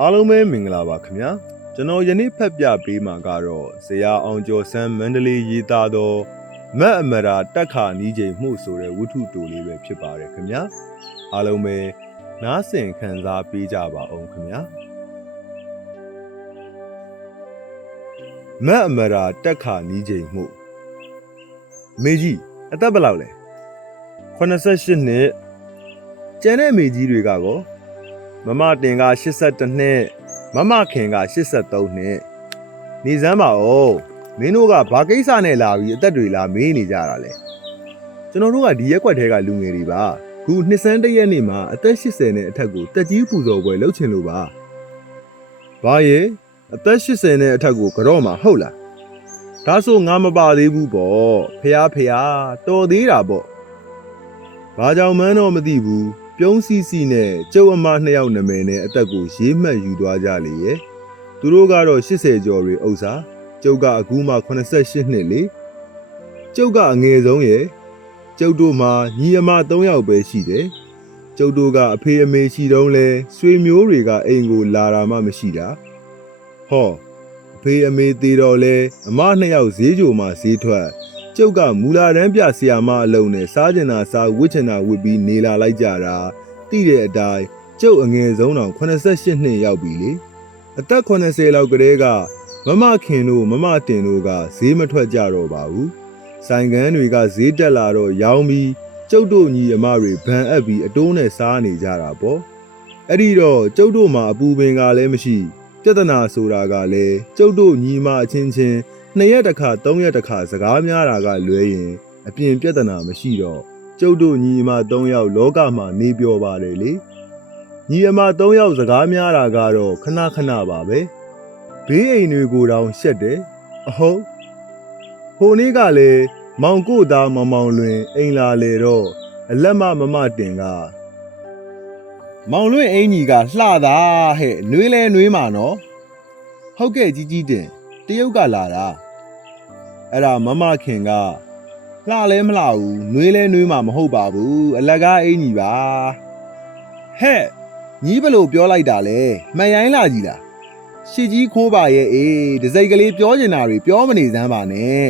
အားလုံးပဲမင်္ဂလာပါခင်ဗျာကျွန်တော်ယနေ့ဖတ်ပြပေးမှာကတော့ဇရာအောင်ကျော်ဆန်းမန္တလေးရေးသားသောမတ်အမရာတက်ခါနီးချိန်မှုဆိုတဲ့ဝတ္ထုတိုလေးပဲဖြစ်ပါတယ်ခင်ဗျာအားလုံးပဲနားဆင်ခံစားပေးကြပါအောင်ခင်ဗျာမတ်အမရာတက်ခါနီးချိန်မှုမေကြီးအသက်ဘယ်လောက်လဲ88နှစ်ကျန်တဲ့မေကြီးတွေကကော မမတင်က82နှစ်မမခင်က83နှစ်နေစမ်းပါဦးမင်းတို့ကဘာကိစ္စနဲ့လာပြီးအသက်တွေလာမေးနေကြတာလဲကျွန်တော်တို့ကဒီရက်ွက်ထဲကလူငယ်တွေပါခုနှစ်စန်းတစ်ရက်နေ့မှာအသက်80နဲ့အထက်ကိုတက်ကြီးပူဇော်ပွဲလုပ်ချင်လို့ပါဘာရဲ့အသက်80နဲ့အထက်ကိုကြော့မှာဟုတ်လားဒါဆိုငါမပါသေးဘူးပေါ့ဖះဖះတော်သေးတာပေါ့ဘာကြောင့်မှန်းတော့မသိဘူး ပြုံးစီစီနဲ့ကျုပ်အမနှစ်ယောက်နာမည်နဲ့အသက်ကိုရေးမှတ်ယူသွားကြလေရဲ့သူတို့ကတော့80ကျော်တွေဥစ္စာကျုပ်ကအခုမှ88နှစ်လေကျုပ်ကအငယ်ဆုံးရဲ့ကျုပ်တို့မှာညီအမ3ယောက်ပဲရှိတယ်ကျုပ်တို့ကအဖေအမေရှိတုံးလဲဆွေမျိုးတွေကအိမ်ကိုလာတာမှမရှိတာဟောအဖေအမေသေးတော့လဲအမနှစ်ယောက်ဈေးကြိုမှဈေးထွက် ကျုပ်ကမူလာတန်းပြဆရာမအလုံးနဲ့စားကျင်တာစားဝစ်ချင်တာဝစ်ပြီးနေလာလိုက်ကြတာတိတဲ့အတိုင်းကျုပ်အငယ်ဆုံးတောင်88နှစ်ရောက်ပြီလေအသက်80လောက်ကတည်းကမမခင်တို့မမတင်တို့ကဈေးမထွက်ကြတော့ပါဘူးဆိုင်ကန်းတွေကဈေးတက်လာတော့ရောင်းပြီးကျုပ်တို့ညီအမတွေဗန်အပ်ပြီးအတိုးနဲ့စားနေကြတာပေါ့အဲ့ဒီတော့ကျုပ်တို့မှာအပူပင်ကလည်းမရှိ ပြဿနာဆိုတာကလည်းကျုပ်တို့ညီမအချင်းချင်း နှစ်ရက်တစ်ခါသုံးရက်တစ်ခါစကားများတာကလွဲရင် အပြင်ပြဿနာမရှိတော့ကျုပ်တို့ညီအမ၃ယောက်လောကမှာနေပျော်ပါတယ်လေညီအမ၃ယောက်စကားများတာကတော့ခဏခဏပါပဲဘေးအိမ်တွေကိုတောင်ရှက်တယ်အဟုတ်ဟိုနေ့ကလည်းမောင်ကိုသားမောင်မောင်လွင်အိမ်လာလေတော့အလက်မမမတင်ကမောင်လွင်အင်ကြီးကလှတာဟဲ့နှွေးလဲနှွေးမှာနော်ဟုတ်ကဲ့ကြီးကြီးတင်တရုတ်ကလာတာ အဲ့ဒါမမခင်ကလှလဲမလှဘူးနှွေးလဲနှွေးမှာမဟုတ်ပါဘူးအလကားအင်ကြီးပါဟဲ့ညီးဘလို့ပြောလိုက်တာလဲမှန်ရိုင်းလာကြီးလားရှီကြီးခိုးပါရဲ့အေးဒစိတ်ကလေးပြောကျင်တာတွေပြောမနေစမ်းပါနဲ့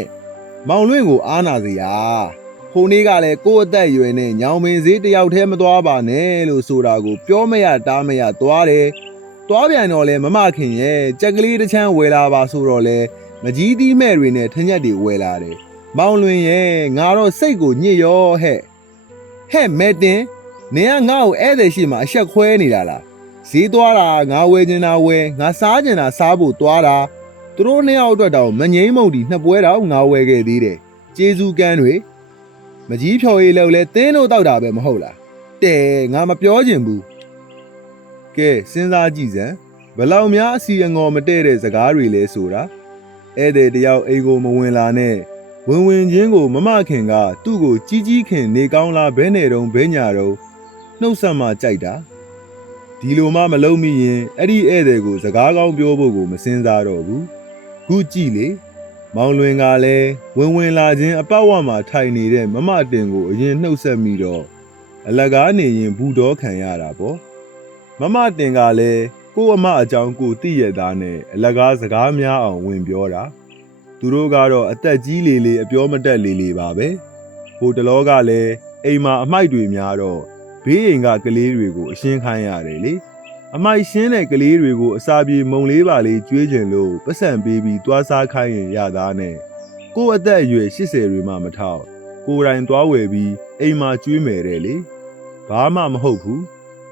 မောင်လွင့်ကိုအားနာစေရာဟိုနေ့ကလည်းကိုယ့်အသက်အရွယ်နဲ့ညောင်ပင်စည်းတယောက်တည်းမသွားပါနဲ့လို့ဆိုတာကိုပြောမရတားမရသွားတယ်သွားပြန်တော့လဲမမခင်ရဲ့ကြက်ကလေးတစ်ချမ်းဝယ်လာပါဆိုတော့လဲ မကြီးသီးမဲ့တွေနဲ့ထညက်တွေဝယ်လာတယ်မောင်လွင်ရဲ့ငါတော့စိတ်ကိုညစ်ရောဟဲ့ဟဲ့မဲတင်နင်ကငါ့ကိုဧည့်သည်ရှိမှအဆက်ခွဲနေတာလားဈေးသွားတာငါဝယ်ချင်တာဝယ်ငါစားချင်တာစားဖို့သွားတာသူတို့နှစ်ယောက်အတွက်တော့မငိမ့်မုံဒီနှစ်ပွဲတော့ငါဝယ်ခဲ့သေးတယ်ကျေးဇူးကန်းတွေမကြီးဖြော်ရည်လောက်လဲတင်းတို့တောက်တာပဲမဟုတ်လားတဲငါမပြောချင်ဘူးကဲစဉ်းစားကြည့်စမ်းဘလောက်များအစီအငေါ်မတည့်တဲ့စကားတွေလဲဆိုတာ ဧည့်သည်တယောက်အိမ်ကိုမဝင်လာနဲ့ဝင်ဝင်ချင်းကိုမမခင်ကသူ့ကိုကြီးကြီးခင်နေကောင်းလားဘဲနဲ့တုံးဘဲညာတုံးနှုတ်ဆက်မှကြိုက်တာဒီလိုမှမလုံးမိရင်အဲ့ဒီဧည့်သည်ကိုစကားကောင်းပြောဖို့ကိုမစင်စားတော့ဘူးခုကြည့်လေမောင်လွင်ကလည်းဝင်ဝင်လာချင်းအပတ်ဝမှာထိုင်နေတဲ့မမတင်ကိုအရင်နှုတ်ဆက်မိတော့အလကားနေရင်ဘူးတော်ခံရတာပေါ့မမတင်ကလည်း ကို့အမအကြောင်းကိုသိရသားနဲ့အလကားစကားများအောင်ဝင်ပြောတာသူတို့ကတော့အသက်ကြီးလေလေအပြောမတက်လေလေပါပဲဟိုတလောကလည်းအိမ်မှာအမိုက်တွေများတော့ဘေးအိမ်ကကလေးတွေကိုအရှင်းခိုင်းရတယ်လေအမိုက်ရှင်းတဲ့ကလေးတွေကိုအစာပြေမုံလေးပါလေးကျွေးကျင်လို့ပတ်စံပေးပြီးသွားစားခိုင်းရင်ရသားနဲ့ကို့အသက်အရွယ်80တွေမှမထောက်ကိုယ်တိုင်သွားဝယ်ပြီးအိမ်မှာကျွေးမယ်တဲ့လေဘာမှမဟုတ်ဘူး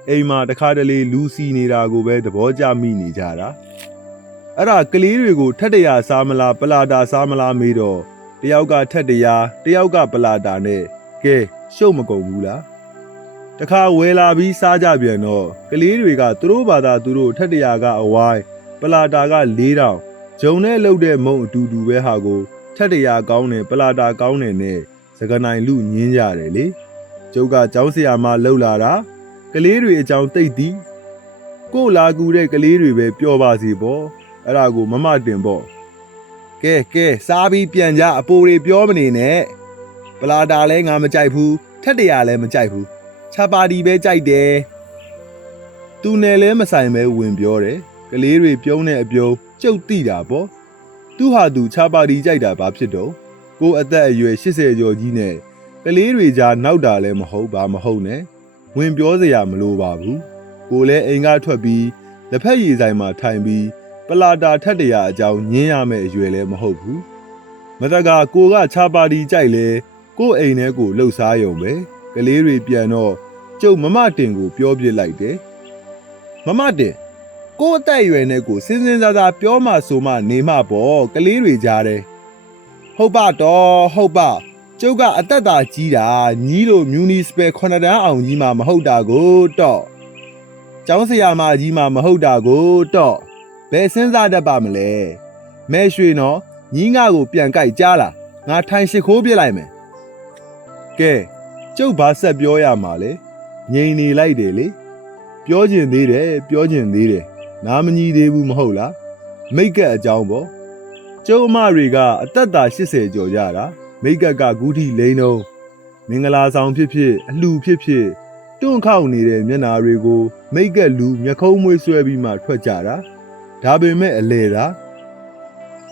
အိမ်မှာတခါတလေလူစီနေတာကိုပဲသဘောကျမိနေကြတာအဲ့ဒါကလေးတွေကိုထက်တရာစားမလားပလာတာစားမလားမေးတော့တယောက်ကထက်တရာတယောက်ကပလာတာနဲ့ကဲရှုပ်မကုန်ဘူးလားတခါဝယ်လာပြီးစားကြပြန်တော့ကလေးတွေကသူတို့ဘာသာသူတို့ထက်တရာကအဝိုင်းပလာတာက၄တောင်ဂျုံနဲ့လှုပ်တဲ့မုံအတူတူပဲဟာကိုထက်တရာကောင်းတယ်ပလာတာကောင်းတယ်နဲ့စကနိုင်လူညင်းကြတယ်လေကျုပ်ကကျောင်းဆရာမလှုပ်လာတာ ကလေးတွေအကြောင်းသိသည်ကို့လာကူတဲ့ကလေးတွေပဲပျော်ပါစီပေါ့အဲ့ဒါကိုမမတင်ပေါ့ကဲကဲစားပြီးပြန်ကြအပိုတွေပြောမနေနဲ့ပလာတာလည်းငါမကြိုက်ဘူးထက်တရာလည်းမကြိုက်ဘူးချာပါတီပဲကြိုက်တယ်သူနဲ့လဲမဆိုင်ပဲဝင်ပြောတယ်ကလေးတွေပြုံးတဲ့အပြုံးကျုပ်တိတာပေါ့သူဟာသူခြားပါတီကြိုက်တာဘာဖြစ်တော့ကိုအသက်အရွယ်80ကျော်ကြီးနဲ့ကလေးတွေကြားနောက်တာလည်းမဟုတ်ပါမဟုတ်နဲ့ ဝင်ပြောစရာမလိုပါဘူးကိုလည်းအိမ်ကထွက်ပြီးလက်ဖက်ရည်ဆိုင်မှာထိုင်ပြီးပလာတာထက်တရာအကြောင်းညင်းရမယ့်အရွယ်လည်းမဟုတ်ဘူးမတကကိုကခြားပါတီကြိုက်လဲကို့အိမ်ထဲကိုလှုပ်ရှားရုံပဲကလေးတွေပြန်တော့ကျုပ်မမတင်ကိုပြောပြလိုက်တယ်မမတင်ကို့အသက်အရွယ်နဲ့ကိုစင်းစင်းစားစားပြောမှဆိုမှနေမှပေါ့ကလေးတွေကြားတယ်ဟုတ်ပါတော့ဟုတ်ပါ ကျုပ်ကအသက်သာကြီးတာညီးလိုမြူနီစပယ်ခွန်တန်းအောင်ကြီးမှမဟုတ်တာကိုတော့ကျောင်းဆရာမကြီးမှမဟုတ်တာကိုတော့ဘယ်စဉ်းစားတတ်ပါမလဲမဲရွှေနော်ညီးငါကိုပြန်ကြိုက်ကြားလားငါထိုင်ရှိခိုးပြလိုက်မယ်ကဲကျုပ်ဘာဆက်ပြောရမှာလဲငိန်နေလိုက်တယ်လေပြောကျင်သေးတယ်ပြောကျင်သေးတယ်နားမကြီးသေးဘူးမဟုတ်လားမိတ်ကက်အကြောင်းပေါ့ကျုပ်အမတွေကအသက်တာ80ကျော်ကြတာ မိတ်ကက်ကဂူးထီလိန်တော့မင်္ဂလာဆောင်ဖြစ်ဖြစ်အလှဖြစ်ဖြစ်တွန့်ခေါက်နေတဲ့မျက်နာတွေကိုမိတ်ကက်လူမျက်ခုံးမွေးဆွဲပြီးမှထွက်ကြတာဒါပေမဲ့အလေတာ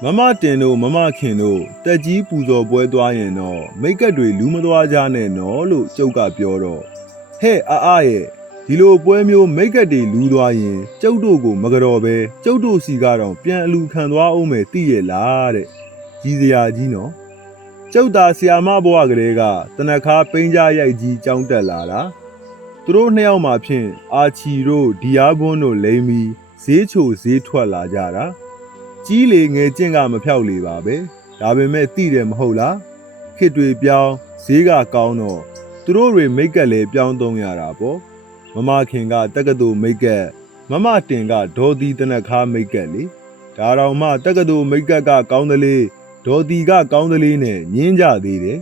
မမတင်တို့မမခင်တို့တက်ကြီးပူဇော်ပွဲသွားရင်တော့မိတ်ကက်တွေလူမသွားကြနဲ့နော်လို့ကျုပ်ကပြောတော့ဟဲ့အာအာရဲ့ဒီလိုပွဲမျိုးမိတ်ကက်တွေလူသွားရင်ကျုပ်တို့ကိုမကြော်ပဲကျုပ်တို့စီကတော့ပြန်အလူခံသွားအောင်မယ်သိရဲ့လားတဲ့ကြီးစရာကြီးနော် ကျုပ်သာဆီယာမဘွားကလေးကတနခါပိန်းကြရိုက်ကြီးကြောင်းတက်လာတာသူတို့နှစ်ယောက်မှဖြင့်အာချီတို့ဒီယာဘွန်းတို့လိမ့်ပြီးဈေးချိုဈေးထွက်လာကြတာကြီးလေငယ်ကျင့်ကမဖြောက်လေပါပဲဒါပေမဲ့တိတယ်မဟုတ်လားခစ်တွေပြောင်းဈေးကကောင်းတော့သူတို့တွေမိတ်ကက်လည်းပြောင်းသုံးရတာပေါ့မမခင်ကတက္ကသိုလ်မိတ်ကက်မမတင်ကဒေါ်ဒီတနခါမိတ်ကက်လေဒါတော့မှတက္ကသိုလ်မိတ်ကက်ကကောင်းတယ်လေ ဒေါ်ဒီကကောင်းတယ်လေးနဲ့ညင်းကြသေးတယ်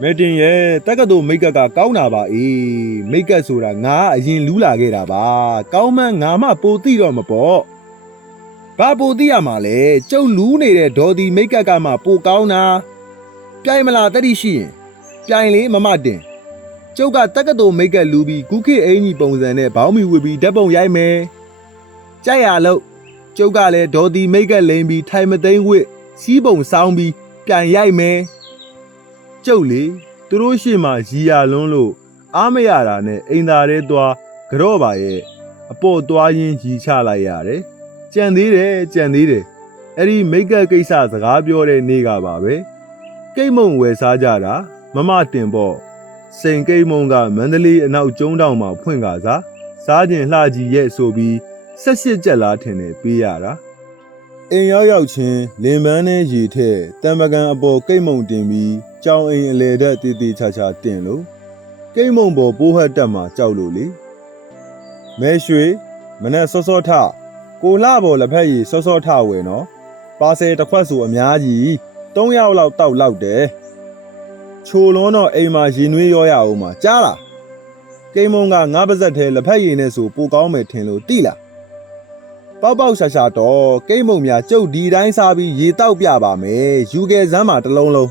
မဲတင်ရဲ့တက္ကသိုလ်မိတ်ကက်ကကောင်းတာပါအေးမိတ်ကက်ဆိုတာငါအရင်လူးလာခဲ့တာပါကောင်းမှန်းငါမှပိုသိတော့မပေါ့ဘာပိုသိရမှာလဲကျုပ်လူးနေတဲ့ဒေါ်ဒီမိတ်ကက်ကမှပိုကောင်းတာပြိုင်မလားတတိရှိရင်ပြိုင်လေမမတင်ကျုပ်ကတက္ကသိုလ်မိတ်ကက်လူးပြီးကုခေအင်ကြီးပုံစံနဲ့ဘောင်းမီဝစ်ပြီးဓာတ်ပုံရိုက်မယ်ကြိုက်ရလို့ကျုပ်ကလည်းဒေါ်ဒီမိတ်ကက်လိန်ပြီးထိုင်မသိမ်းဝစ် စီးပုံစောင်းပြီးပြန်ရိုက်မယ်ကျုပ်လေသူတို့ရှေ့မှာရီရလွန်းလို့အားမရတာနဲ့အိမ်သားထဲသွားကြော့ပါရဲ့အပေါ်သွားရင်းရီချလိုက်ရတယ်ကြံသေးတယ်ကြံသေးတယ်အဲ့ဒီမိတ်ကပ်ကိစ္စစကားပြောတဲ့နေ့ကပါပဲကိတ်မုံဝယ်စားကြတာမမတင်ပေါ့စိန်ကိတ်မုံကမန္တလေးအနောက်ကျုံးတောင်မှာဖွင့်ကားစားစားကျင်လှကြီးရဲ့ဆိုပြီးဆက်ရှစ်ကြက်လားထင်တယ်ပေးရတာ အိမ်ရောက်ရောက်ချင်းလင်ပန်းနဲ့ရေထဲတံပကံအပေါ်ကိတ်မုံတင်ပြီးကြောင်အိမ်အလေတက်တေးသေးချာချာတင်လို့ကိတ်မုံပေါ်ပိုးဟတ်တက်မှာကြောက်လို့လေမဲရွှေမနဲ့စောစောထကိုလှပေါ်လက်ဖက်ရည်စောစောထဝယ်နော်ပါဆယ်တစ်ခွက်ဆိုအများကြီး၃ယောက်လောက်တောက်လောက်တယ်ချိုလွန်းတော့အိမ်မှာရင်နွေးရောရအောင်မှာကြားလားကိမုံကငါးပါးစက်ထဲလက်ဖက်ရည်နဲ့ဆိုပိုကောင်းမယ်ထင်လို့တိလား ပေါက်ပေါက်ရှာရှာတော့ကိမုံများကျုပ်ဒီတိုင်းစားပြီးရေတောက်ပြပါမယ်ယူကယ်စမ်းမှာတစ်လုံးလုံး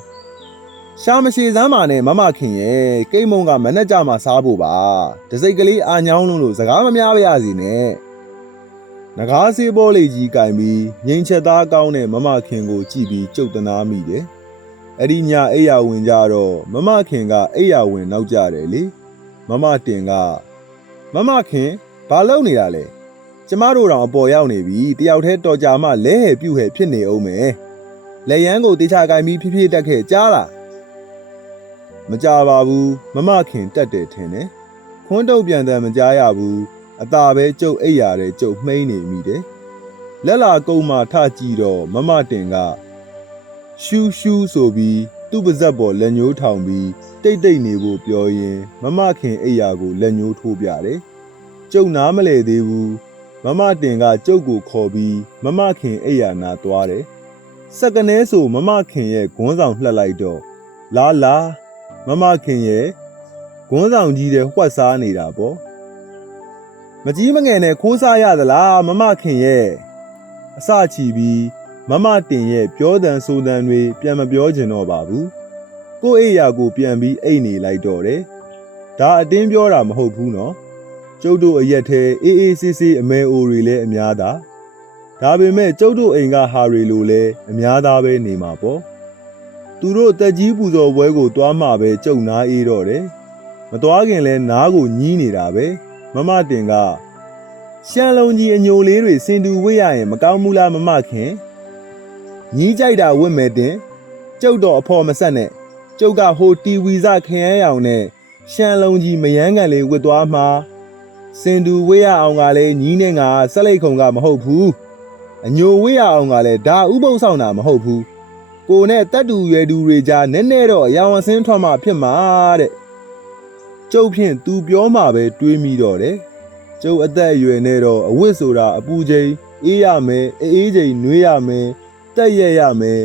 ရှာမရှိစမ်းမှာနဲ့မမခင်ရဲ့ကိမုံကမနဲ့ကြမှာစားဖို့ပါတစိတ်ကလေးအာညောင်းလုံးလို့စကားမများပါရစီနဲ့ငကားစေးဘောလေးကြီးကင်ပြီးငိန်ချက်သားကောင်းတဲ့မမခင်ကိုကြည့်ပြီးကြုတ်တနာမိတယ်အဲ့ဒီညအိယာဝင်ကြတော့မမခင်ကအိယာဝင်နောက်ကြတယ်လေမမတင်ကမမခင်ဘာလုပ်နေတာလဲ ကျမတို့တောင်အပေါ်ရောက်နေပြီတယောက်တည်းတော်ကြမှလဲဟဲ့ပြုတ်ဟဲ့ဖြစ်နေအောင်မယ်လက်ရန်ကိုတေချာကင်ပြီးဖြည်းဖြည်းတက်ခဲ့ကြားလားမကြပါဘူးမမခင်တက်တယ်ထင်တယ်ခွန်းတုတ်ပြန်တယ်မကြားရဘူးအသာပဲကျုပ်အိပ်ရတဲ့ကျုပ်မှိန်းနေမိတယ်လက်လာကုန်းမှာထကြည့်တော့မမတင်ကရှူးရှူးဆိုပြီးသူ့ပါဇက်ပေါ်လက်ညှိုးထောင်ပြီးတိတ်တိတ်နေဖို့ပြောရင် မမခင်အိပ်ရာကိုလက်ညှိုးထိုးပြတယ်ကျုပ်နားမလဲသေးဘူး မမတင်ကကျုပ်ကိုခေါ်ပြီးမမခင်အိပ်ရာနာသွားတယ်စက္ကနေဆိုမမခင်ရဲ့ဂွန်းဆောင်လှက်လိုက်တော့လာလာမမခင်ရဲ့ဂွန်းဆောင်ကြီးတဲ့ဝှက်စားနေတာပေါ့မကြီးမငယ်နဲ့ခိုးစားရသလားမမခင်ရဲ့အစချီပြီးမမတင်ရဲ့ပြောတန်ဆိုတန်တွေပြန်မပြောချင်တော့ပါဘူးကို့အိယာကိုပြန်ပြီးအိတ်နေလိုက်တော့တယ်ဒါအတင်းပြောတာမဟုတ်ဘူးနော် ကျုပ်တို့အရက်ထဲအေးအေးဆေးဆေးအမဲအိုတွေလည်းအများသားဒါပေမဲ့ကျုပ်တို့အိမ်ကဟာတွေလိုလည်းအများသားပဲနေမှာပေါ့သူတို့တက်ကြီးပူဇော်ပွဲကိုတွားမှပဲကျုပ်နားအေးတော့တယ်မတွားခင်လဲနားကိုညှီးနေတာပဲမမတင်ကရှမ်းလုံးကြီးအညိုလေးတွေစင်တူဝိရရင်မကောင်းဘူးလားမမခင်ညီးကြိုက်တာဝတ်မယ်တင်ကျုပ်တော့အဖော်မဆက်နဲ့ကျုပ်ကဟိုတီဝီဇခရမ်းရောင်နဲ့ရှမ်းလုံးကြီးမယန်းကန်လေးဝတ်သွားမှာ စင်တူဝိရအောင်ကလည်းညီးနဲ့ငါဆက်လိုက်ခုံကမဟုတ်ဘူးအညိုဝိရအောင်ကလည်းဒါဥပုပ်ဆောင်တာမဟုတ်ဘူးကိုနဲ့တက်တူရွယ်တူတွေကြားနည်းနည်းတော့အယောင်အစင်းထွက်မှဖြစ်မှာတဲ့ကျုပ်ဖြင့်သူပြောမှပဲတွေးမိတော့တယ်။ကျုပ်အသက်အရွယ်နဲ့တော့အဝတ်ဆိုတာအပူချိန်အေးရမယ်အေးအေးချိန်နှွေးရမယ်တက်ရက်ရမယ်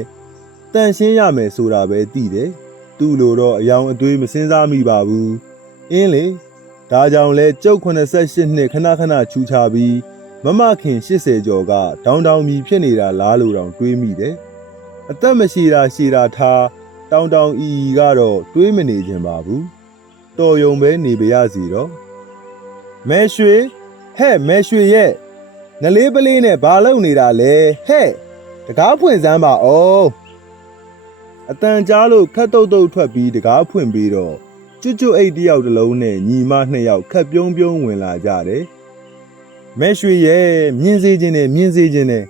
တန့်ရှင်းရမယ်ဆိုတာပဲသိတယ်။သူ့လိုတော့အယောင်အသွေးမစင်းစားမိပါဘူး။အင်းလေ ဒါကြောင့်လဲကျုပ်88နှစ်ခဏခဏချူချပြီးမမခင်80ကျော်ကဒေါင်းတောင်မီဖြစ်နေတာလားလို့တောင်တွေးမိတယ်။အသက်မရှိတာရှိတာထားတောင်တောင်အီအီကတော့တွေးမနေခြင်းပါဘူး။တော်ယုံပဲနေပါရစီတော့မဲရွှေဟဲ့မဲရွှေရဲ့ငလေးပလေးနဲ့ဘာလုပ်နေတာလဲဟဲ့တကားဖွင့်စမ်းပါအောင်အတန်ကြားလို့ခတ်တုတ်တုတ်ထွက်ပြီးတကားဖွင့်ပြီးတော့ ကျွတ်ကျွတ်အိတ်တစ်ယောက်တစ်လုံးနဲ့ညီမနှစ်ယောက်ခက်ပြုံးပြုံးဝင်လာကြတယ်မဲရွှေရဲ့မြင်းစေးခြင်းနဲ့မြင်းစေးခြင်းနဲ့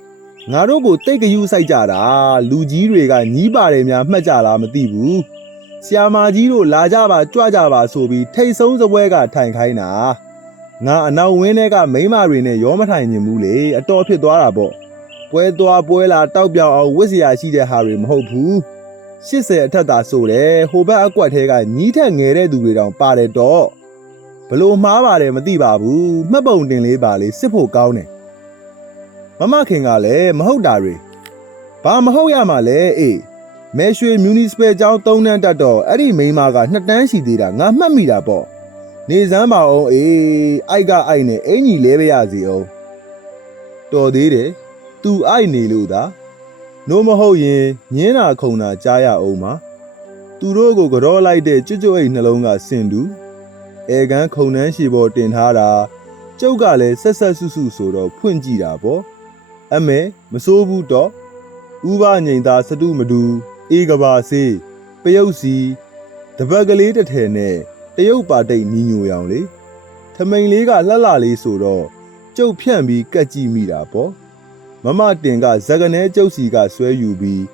ငါတို့ကိုတိတ်ကယူဆိုင်ကြတာလူကြီးတွေကညီးပါတယ်များမှတ်ကြလားမသိဘူးဆီယာမာကြီးတို့လာကြပါကြွကြပါဆိုပြီးထိတ်ဆုံးစပွဲကထိုင်ခိုင်းတာငါအနောက်ဝင်းထဲကမိန်းမတွေနဲ့ရောမထိုင်ညင်ဘူးလေအတော်ဖြစ်သွားတာပေါ့ပွဲသွားပွဲလာတောက်ပြောင်အောင်ဝစ်စရာရှိတဲ့ဟာတွေမဟုတ်ဘူး 80အထက်သာဆိုတယ်ဟိုဘက်အကွက်ထဲကညီးထက်ငယ်တဲ့သူတွေတောင်ပါတယ်တော့ဘလို့မှားပါတယ်မသိပါဘူးမှတ်ပုံတင်လေးပါလေစစ်ဖို့ကောင်းတယ်မမခင်ကလည်းမဟုတ်တာတွေဘာမဟုတ်ရမှာလဲအေးမဲရွှေမြူနီစပယ်ကျောင်း၃တန်းတက်တော့အဲ့ဒီမိန်းမကနှစ်တန်းရှိသေးတာငါမှတ်မိတာပေါ့နေစမ်းပါအောင်အေးအိုက်ကအိုက်နဲ့အင်ကြီးလဲပါရစီအောင်တော်သေးတယ်သူအိုက်နေလို့သာ နိုးမဟုတ်ရင်ညင်းတာခုံတာကြားရအောင်ပါသူတို့ကိုကြောလိုက်တဲ့ကျွတ်ကျွတ်အိတ်နှလုံးကစင်တူအဲကန်းခုံနှန်းရှည်ပေါ်တင်ထားတာကျုပ်ကလည်းဆက်ဆက်ဆုဆုဆိုတော့ဖွင့်ကြည့်တာပေါ့အမေမစိုးဘူးတော့ဥပငိန်သာစတုမတူအေကဘာစေးပယုတ်စီတပတ်ကလေးတစ်ထည်နဲ့တရုတ်ပါတိတ်နီညိုရောင်လေထမိန်လေးကလှလှလေးဆိုတော့ကျုပ်ဖြန့်ပြီးကတ်ကြည့်မိတာပေါ့ မမတင်ကဇက်ကနေကျုပ်စီကဆွဲယူပြီး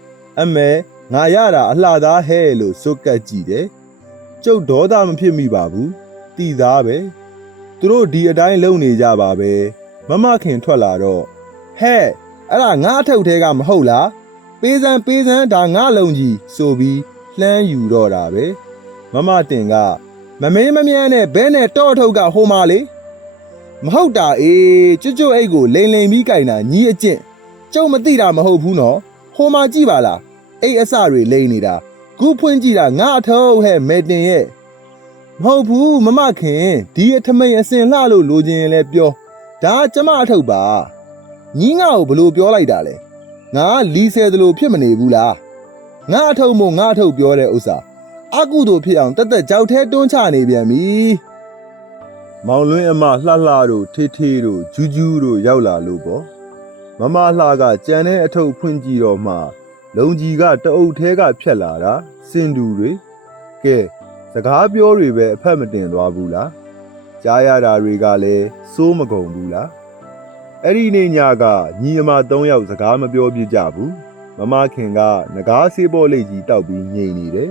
အမဲငါရတာအလှသားဟဲ့လို့စွတ်ကတ်ကြည့်တယ်ကျုပ်ဒေါသမဖြစ်မိပါဘူးတီသားပဲသူတို့ဒီအတိုင်းလုံနေကြပါပဲမမခင်ထွက်လာတော့ဟဲ့အဲ့ဒါငါအထုပ်ထဲကမဟုတ်လားပေးစမ်းပေးစမ်းဒါငါလုံးကြီးဆိုပြီးလှမ်းယူတော့တာပဲမမတင်ကမမင်းမမြန်းနဲ့ဘဲနဲ့တော့အထုပ်ကဟိုမာလေ မဟုတ်တာအေးကျွတ်ကျွတ်အိတ်ကိုလိန်လိန်ပြီးကြိုင်တာညီးအကျင့်ကျုံမသိတာမဟုတ်ဘူးနော်ဟိုမာကြည့်ပါလားအိတ်အစတွေလိန်နေတာခုဖွင့်ကြည့်တာငါအထုပ်ဟဲ့မေတင်ရဲ့မဟုတ်ဘူးမမခင်ဒီအထမိန်အစင်လှလို့လိုချင်ရင်လည်းပြောဒါကျမအထုပ်ပါညီငါ့ကိုဘလို့ပြောလိုက်တာလဲငါလီဆယ်သလိုဖြစ်မနေဘူးလားငါအထုပ်မို့ငါအထုပ်ပြောတဲ့ဥစ္စာအကုသို့ဖြစ်အောင်တက်တက်ကြောက်ထဲတွန်းချနေပြန်ပြီ မောင်လွင်းအမလှလှတို့ထေးထေးတို့ဂျူးဂျူးတို့ရောက်လာလို့ပေါ့မမလှကကြံတဲ့အထုပ်ဖွင့်ကြည့်တော့မှလုံကြီးကတအုပ်သေးကဖြက်လာတာစင်တူတွေကဲစကားပြောတွေပဲအဖက်မတင်သွားဘူးလားကြားရတာတွေကလည်းစိုးမကုန်ဘူးလားအဲ့ဒီနေ့ညကညီအမ၃ယောက်စကားမပြောပြကြဘူးမမခင်ကငကားဆေးပေါ်လိတ်ကြီးတောက်ပြီးငြိမ်နေတယ်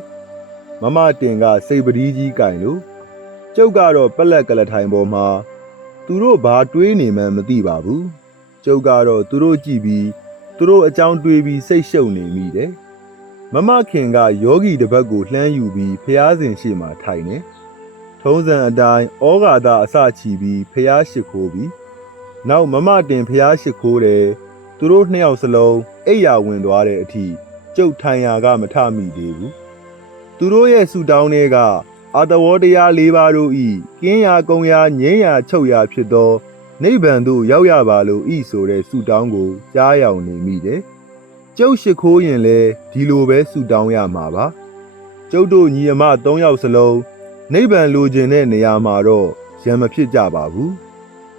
မမတင်ကစိတ်ပတိကြီးကင်လို့ ကျုပ်ကတော့ပလက်ကလထိုင်ပေါ်မှာသူတို့ဘာတွေးနေမှန်းမသိပါဘူးကျုပ်ကတော့သူတို့ကြည့်ပြီးသူတို့အကြောင်းတွေးပြီးစိတ်ရှုပ်နေမိတယ်မမခင်ကယောဂီတစ်ပတ်ကိုလှမ်းယူပြီးဖျားစဉ်ရှိမှထိုင်နေထုံးစံအတိုင်းဩဃာတအစချီပြီးဖျားရှိခိုးပြီးနောက်မမတင်ဖျားရှိခိုးတယ်သူတို့နှစ်ယောက်စလုံးအိယာဝင်သွားတဲ့အထိကျုပ်ထိုင်ရာကမထမိသေးဘူးသူတို့ရဲ့ဆူတောင်းတွေက အာတဝေါတရား၄ပါးတို့ဤကင်းရာကုံရာငြိမ်းရာချုပ်ရာဖြစ်သောနိဗ္ဗာန်သို့ရောက်ရပါလို့ဤဆိုတဲ့ဆူတောင်းကိုကြားရောက်နေမိတယ်ကျုပ်ရှိခိုးရင်လဲဒီလိုပဲဆူတောင်းရမှာပါကျုပ်တို့ညီအမ၃ယောက်စလုံးနိဗ္ဗာန်လိုချင်တဲ့နေရာမှာတော့ဆရံမဖြစ်ကြပါဘူး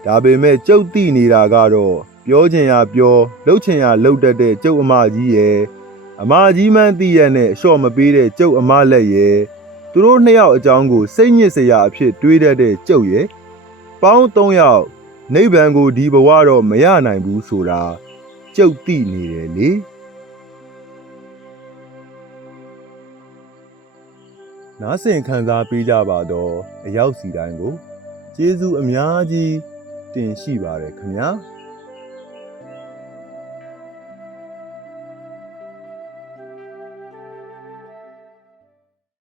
ဒါပေမဲ့ကျုပ်သိနေတာကတော့ပြောချင်ရပြောလှုပ်ချင်ရလှုပ်တတ်တဲ့ကျုပ်အမကြီးရဲ့အမကြီးမှန်းသိရနဲ့အလျှော့မပေးတဲ့ကျုပ်အမလက်ရဲ့ သူတို့နှစ်ယောက်အကြောင်းကိုစိတ်ညစ်စရာအဖြစ်တွေးတတ်တဲ့ကျုပ်ရဲ့ပေါင်း၃ယောက်နိဗ္ဗာန်ကိုဒီဘဝတော့မရနိုင်ဘူးဆိုတာကျုပ်သိနေတယ်လေနားဆင်ခံစားပေးကြပါတော့အရောက်စီတိုင်းကိုကျေးဇူးအများကြီးတင်ရှိပါတယ်ခင်ဗျာ။